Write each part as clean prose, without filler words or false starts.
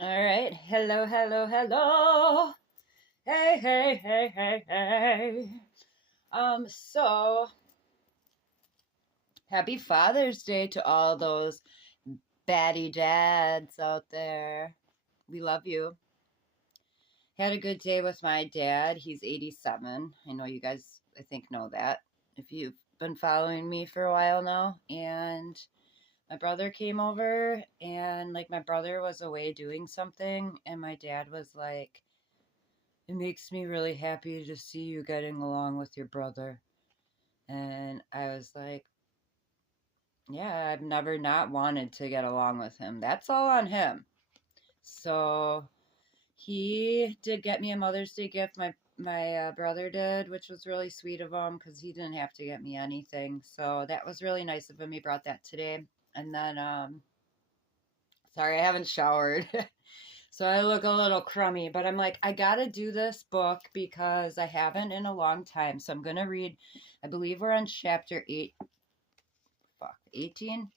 All right. Hello, hello, hello. Hey, hey, hey, hey, hey. So happy Father's Day to all those baddie dads out there. We love you. Had a good day with my dad. He's 87. I know you guys, I think, know that if you've been following me for a while now. And my brother came over, and like my brother was away doing something, and my dad was like, it makes me really happy to see you getting along with your brother. And I was like, yeah, I've never not wanted to get along with him. That's all on him. So he did get me a Mother's Day gift. My brother did, which was really sweet of him because he didn't have to get me anything. So that was really nice of him. He brought that today. And then, sorry, I haven't showered. So I look a little crummy, but I'm like, I gotta do this book because I haven't in a long time. So I'm gonna read, I believe we're on chapter 18?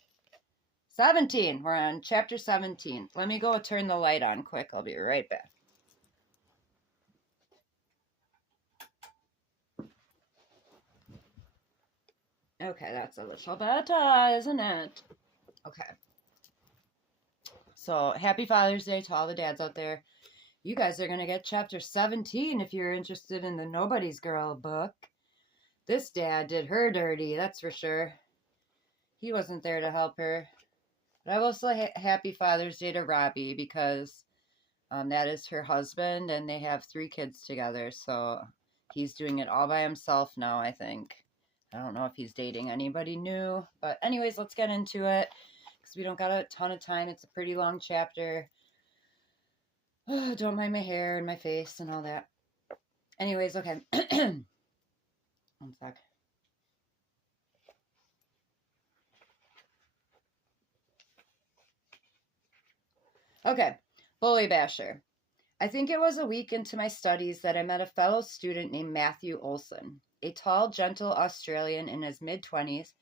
17. We're on chapter 17. Let me go turn the light on quick. I'll be right back. Okay, that's a little better, isn't it? Okay. So happy Father's Day to all the dads out there. You guys are gonna get chapter 17 if you're interested in the Nobody's Girl book. This dad did her dirty, that's for sure. He wasn't there to help her. But I will say happy Father's Day to Robbie because that is her husband and they have 3 kids together. So he's doing it all by himself now, I think. I don't know if he's dating anybody new. But anyways, let's get into it because we don't got a ton of time. It's a pretty long chapter. Don't mind my hair and my face and all that. Anyways, okay. One sec. Okay, Bully Basher. I think it was a week into my studies that I met a fellow student named Matthew Olson, a tall, gentle Australian in his mid-20s.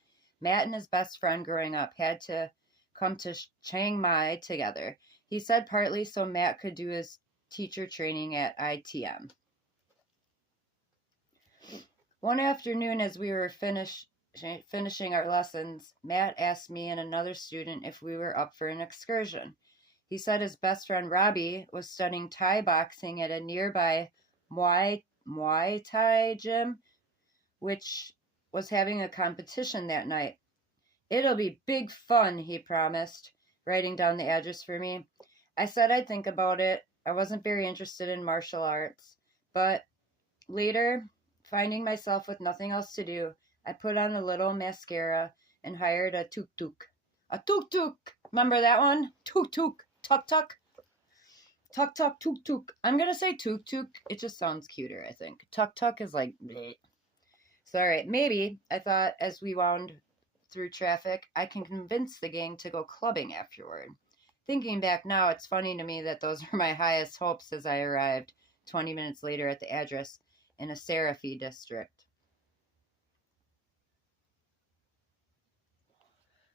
Matt and his best friend growing up had to come to Chiang Mai together. He said partly so Matt could do his teacher training at ITM. One afternoon, as we were finishing our lessons, Matt asked me and another student if we were up for an excursion. He said his best friend Robbie was studying Thai boxing at a nearby Muay Thai gym, which was having a competition that night. It'll be big fun, he promised, writing down the address for me. I said I'd think about it. I wasn't very interested in martial arts, but later, finding myself with nothing else to do, I put on a little mascara and hired a tuk-tuk. A tuk-tuk! Remember that one? Tuk-tuk! Tuk-tuk! Tuk-tuk, tuk-tuk. I'm going to say tuk-tuk. It just sounds cuter, I think. Tuk-tuk is like, bleh. So, all right, maybe, I thought, as we wound through traffic, I can convince the gang to go clubbing afterward. Thinking back now, it's funny to me that those were my highest hopes as I arrived 20 minutes later at the address in a Serafi district.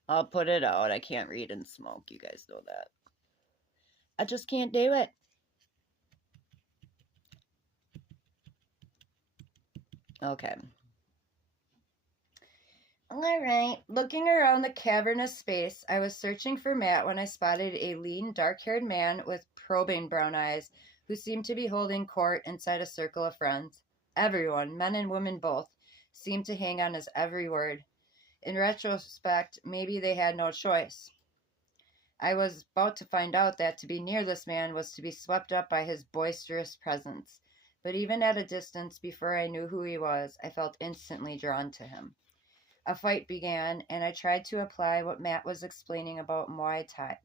I'll put it out. I can't read and smoke. You guys know that. I just can't do it. Okay. All right. Looking around the cavernous space, I was searching for Matt when I spotted a lean, dark-haired man with probing brown eyes who seemed to be holding court inside a circle of friends. Everyone, men and women both, seemed to hang on his every word. In retrospect, maybe they had no choice. I was about to find out that to be near this man was to be swept up by his boisterous presence. But even at a distance, before I knew who he was, I felt instantly drawn to him. A fight began, and I tried to apply what Matt was explaining about Muay Thai.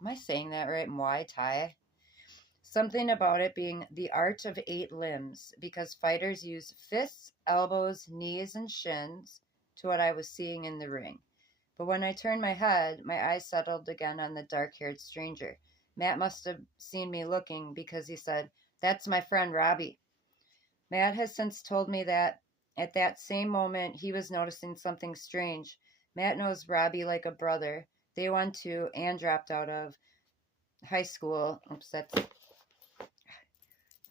Am I saying that right? Muay Thai? Something about it being the art of 8 limbs, because fighters use fists, elbows, knees, and shins to what I was seeing in the ring. But when I turned my head, my eyes settled again on the dark-haired stranger. Matt must have seen me looking because he said, "That's my friend Robbie." Matt has since told me that at that same moment he was noticing something strange. Matt knows Robbie like a brother. They won to and dropped out of high school. Oops,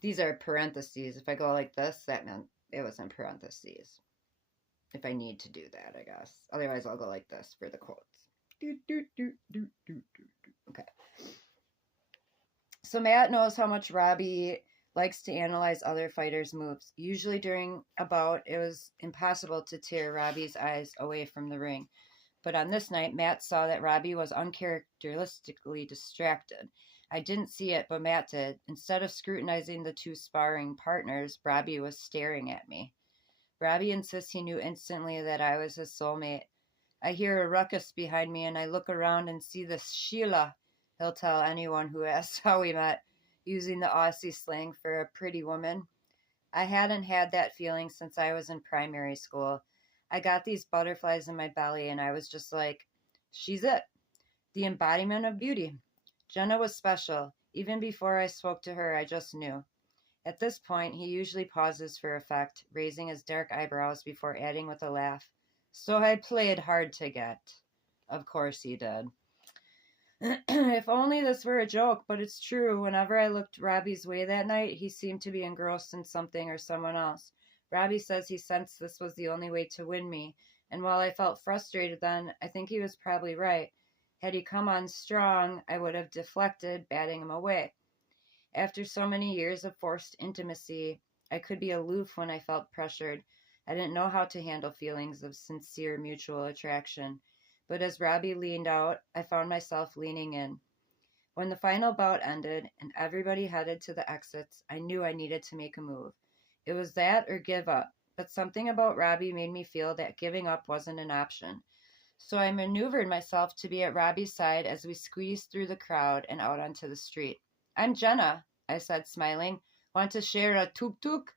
these are parentheses. If I go like this, that meant it was in parentheses. If I need to do that, I guess. Otherwise, I'll go like this for the quotes. Okay. So Matt knows how much Robbie likes to analyze other fighters' moves. Usually during a bout, it was impossible to tear Robbie's eyes away from the ring. But on this night, Matt saw that Robbie was uncharacteristically distracted. I didn't see it, but Matt did. Instead of scrutinizing the two sparring partners, Robbie was staring at me. Robbie insists he knew instantly that I was his soulmate. I hear a ruckus behind me and I look around and see this Sheila, he'll tell anyone who asks how we met, using the Aussie slang for a pretty woman. I hadn't had that feeling since I was in primary school. I got these butterflies in my belly and I was just like, she's it, the embodiment of beauty. Jenna was special. Even before I spoke to her, I just knew. At this point, he usually pauses for effect, raising his dark eyebrows before adding with a laugh, so I played hard to get. Of course he did. If only this were a joke, but it's true. Whenever I looked Robbie's way that night, he seemed to be engrossed in something or someone else. Robbie says he sensed this was the only way to win me, and while I felt frustrated then, I think he was probably right. Had he come on strong, I would have deflected, batting him away. After so many years of forced intimacy, I could be aloof when I felt pressured. I didn't know how to handle feelings of sincere mutual attraction. But as Robbie leaned out, I found myself leaning in. When the final bout ended and everybody headed to the exits, I knew I needed to make a move. It was that or give up, but something about Robbie made me feel that giving up wasn't an option. So I maneuvered myself to be at Robbie's side as we squeezed through the crowd and out onto the street. I'm Jenna, I said, smiling. Want to share a tuk-tuk?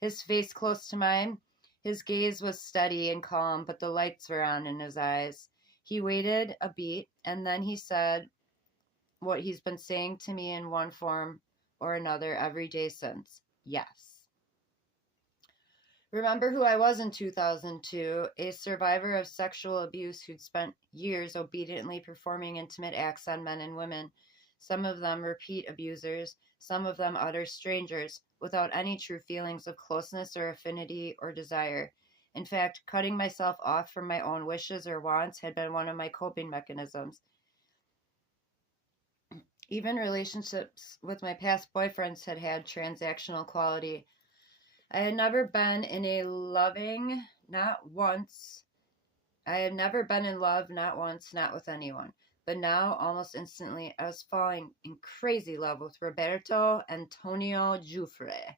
His face close to mine. His gaze was steady and calm, but the lights were on in his eyes. He waited a beat, and then he said what he's been saying to me in one form or another every day since. Yes. Remember who I was in 2002, a survivor of sexual abuse who'd spent years obediently performing intimate acts on men and women, some of them repeat abusers, some of them utter strangers, without any true feelings of closeness or affinity or desire. In fact, cutting myself off from my own wishes or wants had been one of my coping mechanisms. Even relationships with my past boyfriends had had transactional quality. I had never been in a loving, not once. I had never been in love, not once, not with anyone. But now, almost instantly, I was falling in crazy love with Roberto Antonio Giuffre.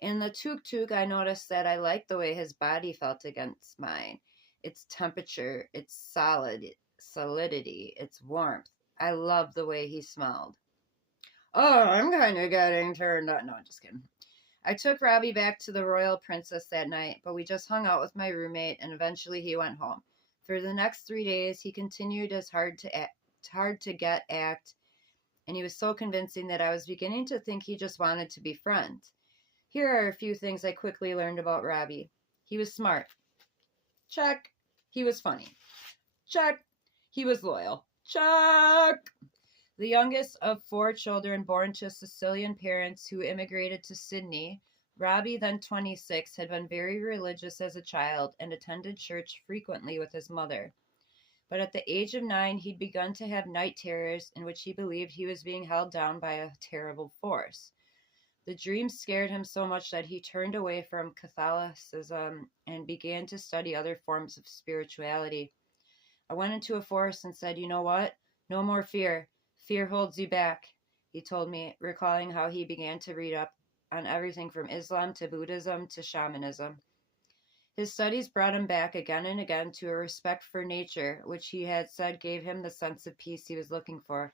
In the tuk-tuk, I noticed that I liked the way his body felt against mine. Its temperature, its solidity, its warmth. I loved the way he smelled. Oh, I'm kind of getting turned on. No, just kidding. I took Robbie back to the Royal Princess that night, but we just hung out with my roommate, and eventually he went home. For the next 3 days, he continued his hard to get act, and he was so convincing that I was beginning to think he just wanted to be friends. Here are a few things I quickly learned about Robbie. He was smart. Check. He was funny. Check. He was loyal. Check. The youngest of 4 children born to Sicilian parents who immigrated to Sydney, Robbie, then 26, had been very religious as a child and attended church frequently with his mother. But at the age of 9, he'd begun to have night terrors in which he believed he was being held down by a terrible force. The dreams scared him so much that he turned away from Catholicism and began to study other forms of spirituality. I went into a forest and said, "You know what? No more fear. Fear holds you back," he told me, recalling how he began to read up on everything from Islam to Buddhism to shamanism. His studies brought him back again and again to a respect for nature, which he had said gave him the sense of peace he was looking for.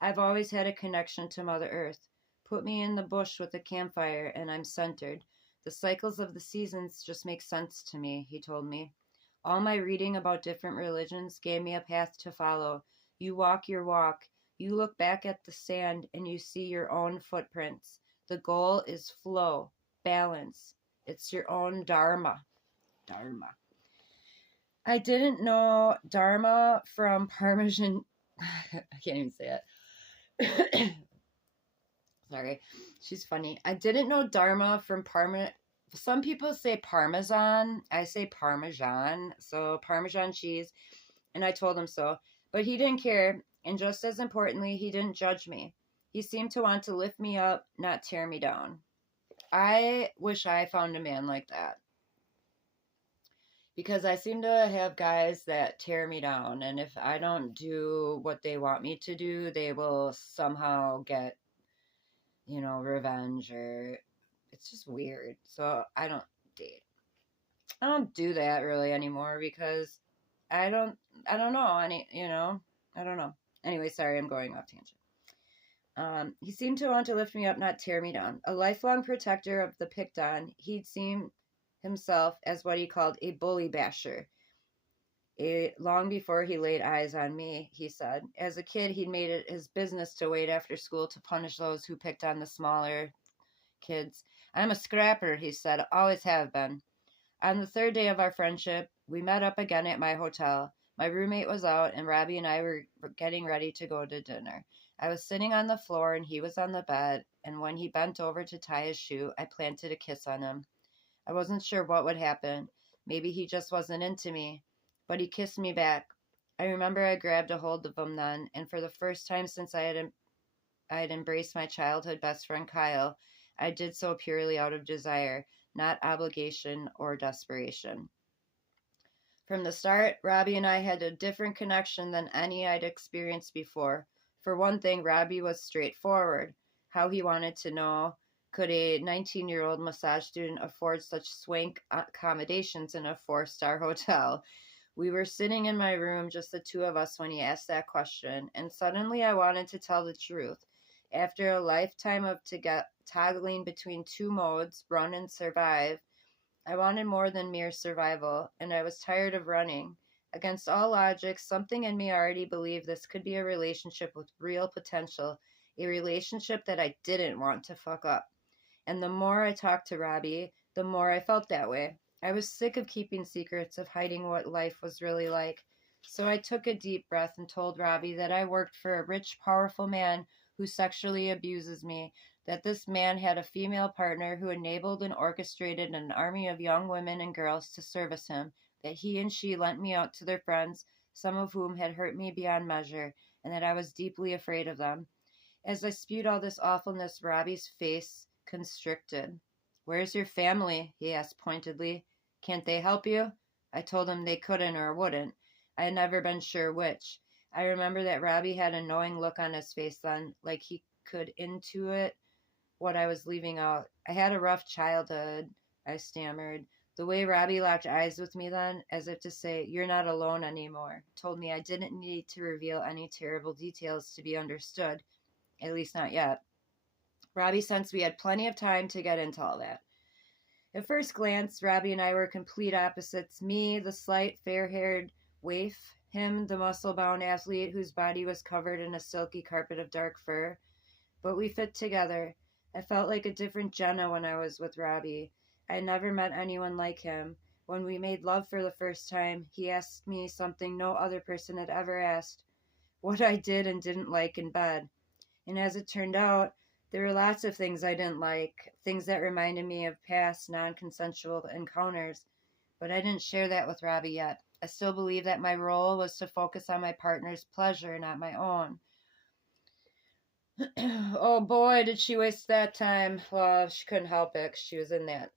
"I've always had a connection to Mother Earth. Put me in the bush with a campfire and I'm centered. The cycles of the seasons just make sense to me," he told me. "All my reading about different religions gave me a path to follow. You walk your walk. You look back at the sand and you see your own footprints. The goal is flow, balance. It's your own dharma." Dharma. I didn't know dharma from Parmesan. I can't even say Sorry. She's funny. I didn't know Dharma from Parma. Some people say Parmesan. I say Parmesan. So Parmesan cheese. And I told him so. But he didn't care. And just as importantly, he didn't judge me. He seemed to want to lift me up, not tear me down. I wish I found a man like that. Because I seem to have guys that tear me down. And if I don't do what they want me to do, they will somehow get, revenge, or it's just weird. So I don't date. I don't do that really anymore because I don't know I don't know. Anyway, sorry, I'm going off tangent. He seemed to want to lift me up, not tear me down. A lifelong protector of the picked on, he'd seen himself as what he called a bully basher. Long before he laid eyes on me, he said. As a kid, he'd made it his business to wait after school to punish those who picked on the smaller kids. I'm a scrapper, he said, always have been. On the third day of our friendship, we met up again at my hotel. My roommate was out, and Robbie and I were getting ready to go to dinner. I was sitting on the floor, and he was on the bed, and when he bent over to tie his shoe, I planted a kiss on him. I wasn't sure what would happen. Maybe he just wasn't into me, but he kissed me back. I remember I grabbed a hold of him then, and for the first time since I had embraced my childhood best friend Kyle, I did so purely out of desire, not obligation or desperation. From the start, Robbie and I had a different connection than any I'd experienced before. For one thing, Robbie was straightforward. How he wanted to know, could a 19-year-old massage student afford such swank accommodations in a 4-star hotel? We were sitting in my room, just the two of us, when he asked that question, and suddenly I wanted to tell the truth. After a lifetime of toggling between two modes, run and survive, I wanted more than mere survival, and I was tired of running. Against all logic, something in me already believed this could be a relationship with real potential, a relationship that I didn't want to fuck up. And the more I talked to Robbie, the more I felt that way. I was sick of keeping secrets, of hiding what life was really like. So I took a deep breath and told Robbie that I worked for a rich, powerful man who sexually abuses me, that this man had a female partner who enabled and orchestrated an army of young women and girls to service him, that he and she lent me out to their friends, some of whom had hurt me beyond measure, and that I was deeply afraid of them. As I spewed all this awfulness, Robbie's face constricted. Where's your family? He asked pointedly. Can't they help you? I told him they couldn't or wouldn't. I had never been sure which. I remember that Robbie had a knowing look on his face then, like he could intuit what I was leaving out. I had a rough childhood, I stammered. The way Robbie locked eyes with me then, as if to say, you're not alone anymore, told me I didn't need to reveal any terrible details to be understood, at least not yet. Robbie sensed we had plenty of time to get into all that. At first glance, Robbie and I were complete opposites. Me, the slight, fair-haired waif. Him, the muscle-bound athlete whose body was covered in a silky carpet of dark fur. But we fit together. I felt like a different Jenna when I was with Robbie. I had never met anyone like him. When we made love for the first time, he asked me something no other person had ever asked. What I did and didn't like in bed. And as it turned out, there were lots of things I didn't like, things that reminded me of past non-consensual encounters, but I didn't share that with Robbie yet. I still believe that my role was to focus on my partner's pleasure, not my own. Oh boy, did she waste that time. Well, she couldn't help it 'cause she was in that.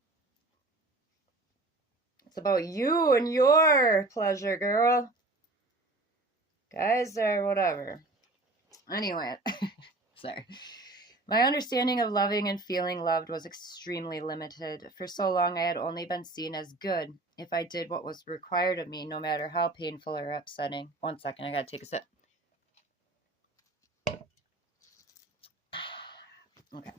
It's about you and your pleasure, girl. Guys are whatever. Anyway, sorry. My understanding of loving and feeling loved was extremely limited. For so long, I had only been seen as good if I did what was required of me, no matter how painful or upsetting. 1 second, I gotta take a sip. Okay.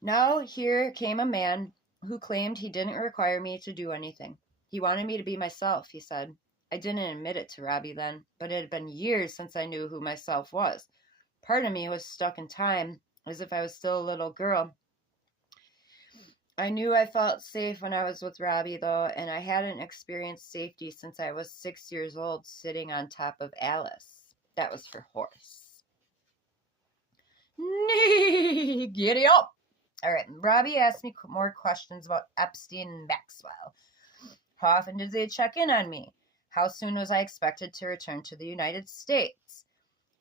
Now, here came a man who claimed he didn't require me to do anything. He wanted me to be myself, he said. I didn't admit it to Robbie then, but it had been years since I knew who myself was. Part of me was stuck in time, as if I was still a little girl. I knew I felt safe when I was with Robbie, though, and I hadn't experienced safety since I was 6 years old, sitting on top of Alice. That was her horse. Giddy up. All right. Robbie asked me more questions about Epstein and Maxwell. How often did they check in on me? How soon was I expected to return to the United States?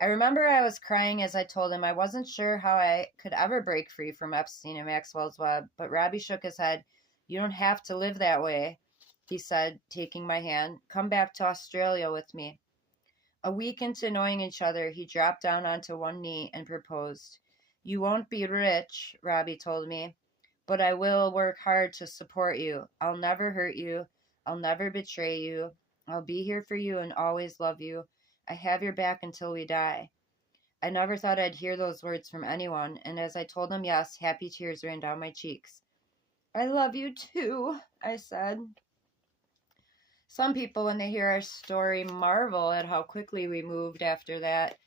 I remember I was crying as I told him I wasn't sure how I could ever break free from Epstein and Maxwell's web, but Robbie shook his head. You don't have to live that way, he said, taking my hand. Come back to Australia with me. A week into knowing each other, he dropped down onto one knee and proposed. You won't be rich, Robbie told me, but I will work hard to support you. I'll never hurt you. I'll never betray you. I'll be here for you and always love you. I have your back until we die. I never thought I'd hear those words from anyone, and as I told him yes, happy tears ran down my cheeks. I love you too, I said. Some people, when they hear our story, marvel at how quickly we moved after that.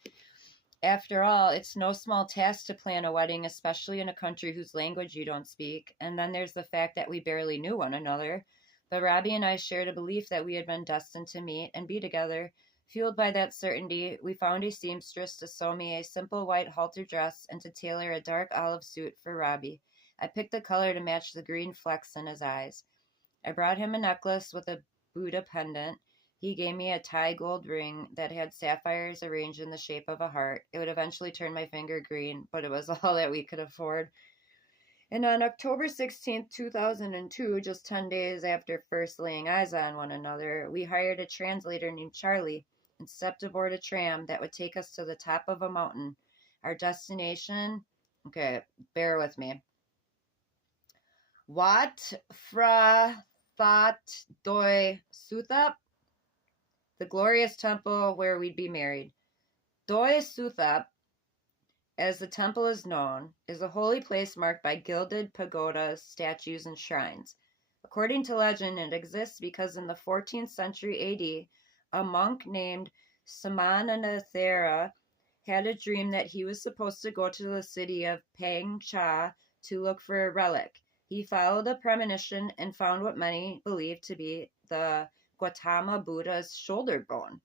After all, it's no small task to plan a wedding, especially in a country whose language you don't speak. And then there's the fact that we barely knew one another. But Robbie and I shared a belief that we had been destined to meet and be together. Fueled by that certainty, we found a seamstress to sew me a simple white halter dress and to tailor a dark olive suit for Robbie. I picked the color to match the green flecks in his eyes. I brought him a necklace with a Buddha pendant. He gave me a Thai gold ring that had sapphires arranged in the shape of a heart. It would eventually turn my finger green, but it was all that we could afford. And on October 16th, 2002, just 10 days after first laying eyes on one another, we hired a translator named Charlie and stepped aboard a tram that would take us to the top of a mountain. Our destination, okay, bear with me. Wat Phra That Doi Suthap, the glorious temple where we'd be married. Doi Suthap, as the temple is known, is a holy place marked by gilded pagodas, statues, and shrines. According to legend, it exists because in the 14th century AD, a monk named Samananathera had a dream that he was supposed to go to the city of Pangcha to look for a relic. He followed the premonition and found what many believed to be the Gautama Buddha's shoulder bone.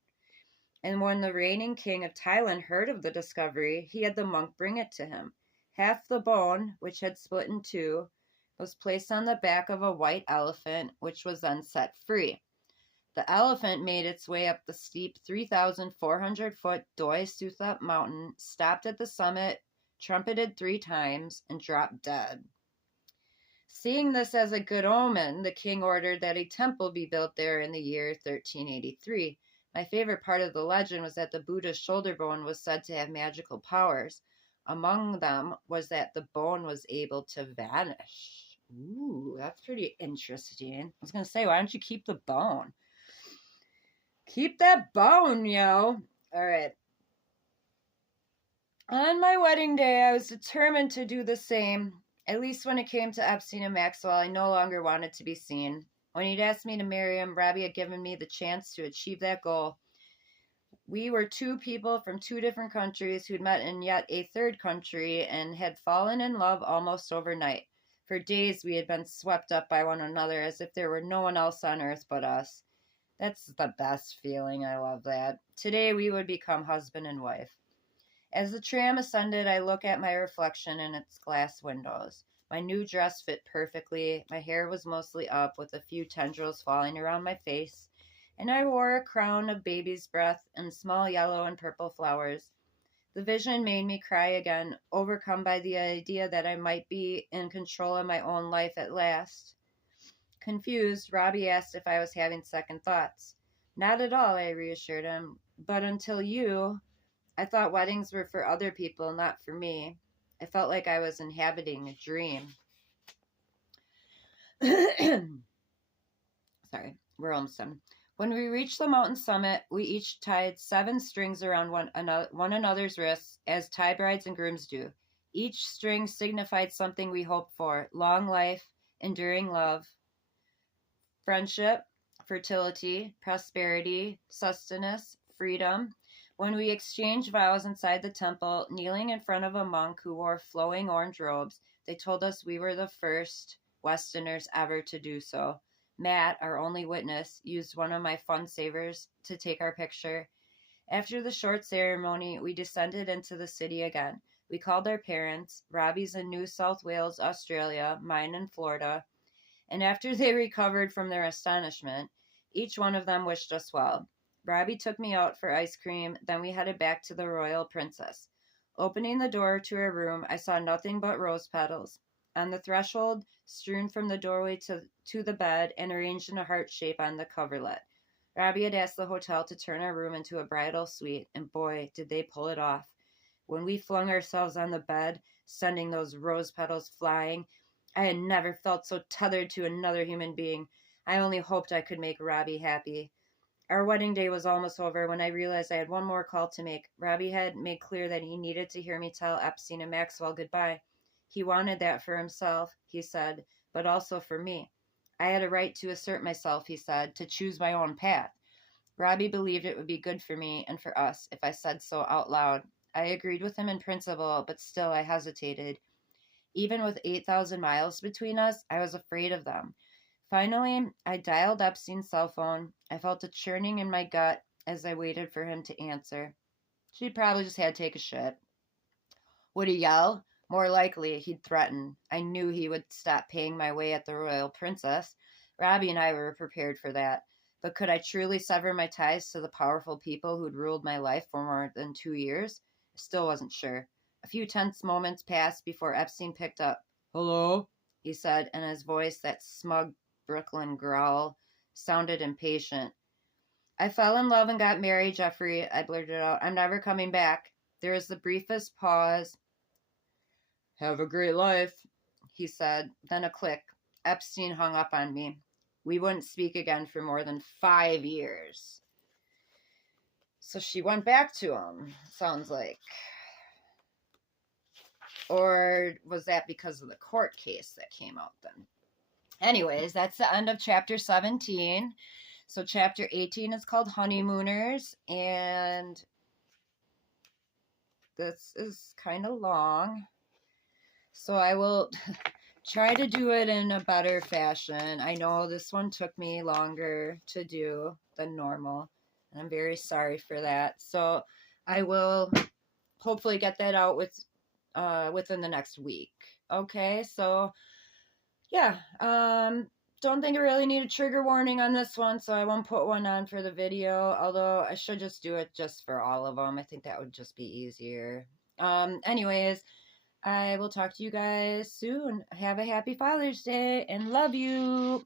And when the reigning king of Thailand heard of the discovery, he had the monk bring it to him. Half the bone, which had split in two, was placed on the back of a white elephant, which was then set free. The elephant made its way up the steep 3,400-foot Doi Suthap mountain, stopped at the summit, trumpeted 3 times, and dropped dead. Seeing this as a good omen, the king ordered that a temple be built there in the year 1383. My favorite part of the legend was that the Buddha's shoulder bone was said to have magical powers. Among them was that the bone was able to vanish. Ooh, that's pretty interesting. I was going to say, why don't you keep the bone? Keep that bone, yo. All right. On my wedding day, I was determined to do the same. At least when it came to Epstein and Maxwell, I no longer wanted to be seen. When he'd asked me to marry him, Robbie had given me the chance to achieve that goal. We were 2 people from 2 different countries who'd met in yet a third country and had fallen in love almost overnight. For days, we had been swept up by one another as if there were no one else on earth but us. That's the best feeling. I love that. Today, we would become husband and wife. As the tram ascended, I look at my reflection in its glass windows. My new dress fit perfectly. My hair was mostly up with a few tendrils falling around my face, and I wore a crown of baby's breath and small yellow and purple flowers. The vision made me cry again, overcome by the idea that I might be in control of my own life at last. Confused, Robbie asked if I was having second thoughts. Not at all, I reassured him. But until you, I thought weddings were for other people, not for me. I felt like I was inhabiting a dream. Sorry, we're almost done. When we reached the mountain summit, we each tied 7 strings around one another's wrists, as Thai brides and grooms do. Each string signified something we hoped for: long life, enduring love, friendship, fertility, prosperity, sustenance, freedom. When we exchanged vows inside the temple, kneeling in front of a monk who wore flowing orange robes, they told us we were the first Westerners ever to do so. Matt, our only witness, used one of my fun savers to take our picture. After the short ceremony, we descended into the city again. We called our parents. Robbie's in New South Wales, Australia, mine in Florida, and after they recovered from their astonishment, each one of them wished us well. Robbie took me out for ice cream, then we headed back to the Royal Princess. Opening the door to her room, I saw nothing but rose petals. On the threshold, strewn from the doorway to the bed and arranged in a heart shape on the coverlet. Robbie had asked the hotel to turn our room into a bridal suite, and boy, did they pull it off. When we flung ourselves on the bed, sending those rose petals flying, I had never felt so tethered to another human being. I only hoped I could make Robbie happy. Our wedding day was almost over when I realized I had one more call to make. Robbie had made clear that he needed to hear me tell Epstein and Maxwell goodbye. He wanted that for himself, he said, but also for me. I had a right to assert myself, he said, to choose my own path. Robbie believed it would be good for me and for us if I said so out loud. I agreed with him in principle, but still I hesitated. Even with 8,000 miles between us, I was afraid of them. Finally, I dialed Epstein's cell phone. I felt a churning in my gut as I waited for him to answer. She probably just had to take a shit. Would he yell? More likely, he'd threaten. I knew he would stop paying my way at the Royal Princess. Robbie and I were prepared for that. But could I truly sever my ties to the powerful people who'd ruled my life for more than 2 years? I still wasn't sure. A few tense moments passed before Epstein picked up. "Hello?" he said, and his voice, that smug Brooklyn growl, sounded impatient. "I fell in love and got married, Jeffrey," I blurted out. "I'm never coming back." There was the briefest pause. "Have a great life," he said, then a click. Epstein hung up on me. We wouldn't speak again for more than 5 years. So she went back to him, sounds like. Or was that because of the court case that came out then? Anyways, that's the end of chapter 17. So chapter 18 is called Honeymooners, and this is kind of long. So I will try to do it in a better fashion. I know this one took me longer to do than normal, and I'm very sorry for that. So I will hopefully get that out within the next week. Okay, so yeah, don't think I really need a trigger warning on this one, so I won't put one on for the video, although I should just do it just for all of them. I think that would just be easier. Anyways, I will talk to you guys soon. Have a happy Father's Day and love you.